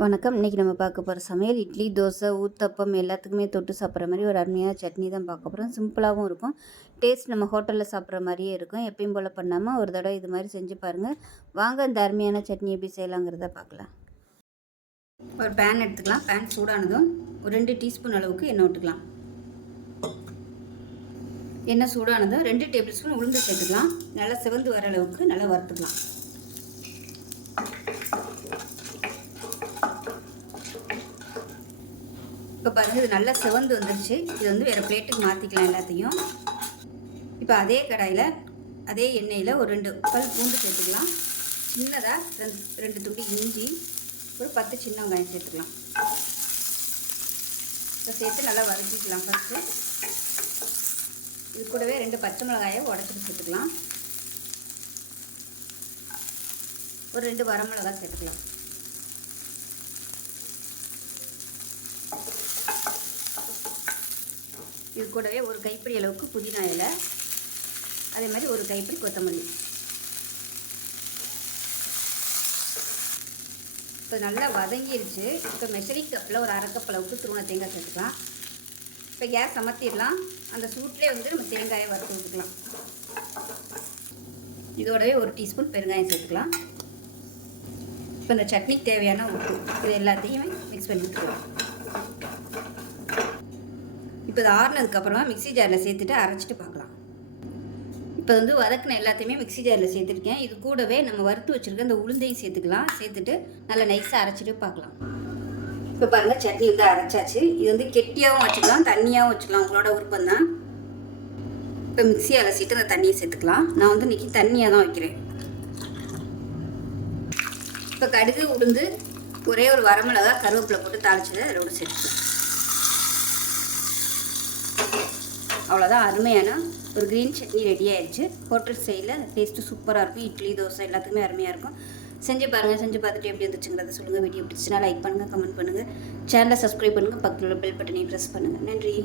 வணக்கம். இன்றைக்கி நம்ம பார்க்க போகிற சமையல் இட்லி தோசை ஊத்தப்பம் எல்லாத்துக்குமே தொட்டு சாப்பிட்ற மாதிரி ஒரு அருமையான சட்னி தான் பார்க்க போகிறோம் சிம்பிளாகவும் இருக்கும். டேஸ்ட் நம்ம ஹோட்டலில் சாப்பிட்ற மாதிரியே இருக்கும். எப்பயும் போல் பண்ணாமல் ஒரு தடவை இது மாதிரி செஞ்சு பாருங்கள் வாங்க இந்த அருமையான சட்னி எப்படி செய்யலாங்கிறத பார்க்கலாம். ஒரு பேன் எடுத்துக்கலாம். பேன் சூடானதும் ஒரு ரெண்டு டீஸ்பூன் அளவுக்கு எண்ணெய் விட்டுக்கலாம் எண்ணெய் சூடானதும் ரெண்டு டேபிள் ஸ்பூன் உளுந்து சேர்த்துக்கலாம். நல்லா சிவந்து வர அளவுக்கு நல்லா வறுத்துக்கலாம். இப்போ பாருங்கள் இது நல்லா சிவந்து வந்துருச்சு. இது வந்து வேறு பிளேட்டுக்கு மாற்றிக்கலாம் எல்லாத்தையும். இப்போ அதே கடாயில் அதே எண்ணெயில் ஒரு ரெண்டு பல் பூண்டு சேர்த்துக்கலாம். சின்னதாக ரெண்டு ரெண்டு துண்டு இஞ்சி ஒரு பத்து சின்ன வெங்காயம் சேர்த்துக்கலாம். இப்போ சேர்த்து நல்லா வதக்கிக்கலாம் ஃபஸ்ட்டு இது கூடவே ரெண்டு பச்சை மிளகாயை உடச்சிட்டு சேர்த்துக்கலாம். ஒரு ரெண்டு வரமிளகாய் சேர்த்துக்கலாம். இது கூடவே ஒரு கைப்பிடி அளவுக்கு புதினா இலை. அதே மாதிரி ஒரு கைப்பிடி கொத்தமல்லி. இப்போ நல்லா வதங்கிருச்சு. இப்போ மெஷரிங் கப்பில் ஒரு அரைக்கப் அளவுக்கு துருவண தேங்காய் சேர்த்துக்கலாம். இப்போ கேஸ் அமர்த்திடலாம். அந்த சூட்லேயே வந்து நம்ம தேங்காயை வறுத்து விட்டுக்கலாம் இதோடவே ஒரு டீஸ்பூன் பெருங்காயம் சேர்த்துக்கலாம். இப்போ இந்த சட்னிக்கு தேவையான உப்பு இது எல்லாத்தையுமே மிக்ஸ் பண்ணி விட்டுக்கலாம் இப்போ இது ஆறுனதுக்கப்புறமா மிக்ஸி ஜாரில் சேர்த்துட்டு அரைச்சிட்டு பார்க்கலாம். இப்போ வந்து வதக்கின எல்லாத்தையுமே மிக்ஸி ஜாரில் சேர்த்துருக்கேன். இது கூடவே நம்ம வறுத்து வச்சுருக்க இந்த உளுந்தையும் சேர்த்துக்கலாம். சேர்த்துட்டு நல்லா நைஸாக அரைச்சிட்டு பார்க்கலாம். இப்போ பாருங்கள் சட்னி வந்து அரைச்சாச்சு. இது வந்து கெட்டியாகவும் வச்சுக்கலாம் தண்ணியாகவும் வச்சுக்கலாம். உங்களோட விருப்பம் தான். இப்போ மிக்சி அலசிட்டு அந்த தண்ணியை சேர்த்துக்கலாம். நான் வந்து இன்றைக்கி தண்ணியாக தான் வைக்கிறேன். இப்போ கடுகு உளுந்து ஒரே ஒரு வரமிளகா கருவேப்பிலை போட்டு தாளிச்சதை அதோட சேர்த்துக்கலாம். அவ்வளோதான் அருமையான ஒரு க்ரீன் சட்னி ரெடி ஆயிடுச்சு ஹோட்டல் ஸ்டைலில் டேஸ்ட்டு சூப்பராக இருக்கும். இட்லி தோசை எல்லாத்துக்குமே அருமையாக இருக்கும். செஞ்சு பாருங்கள் செஞ்சு பார்த்துட்டு எப்படி இருந்துச்சுங்கிறத சொல்லுங்கள் வீடியோ பிடிச்சிச்சுன்னா லைக் பண்ணுங்கள் கமெண்ட் பண்ணுங்கள் சேனலை சப்ஸ்கிரைப் பண்ணுங்கள் பக்கத்தில் பெல் பட்டனையும் ப்ரெஸ் பண்ணுங்கள் நன்றி.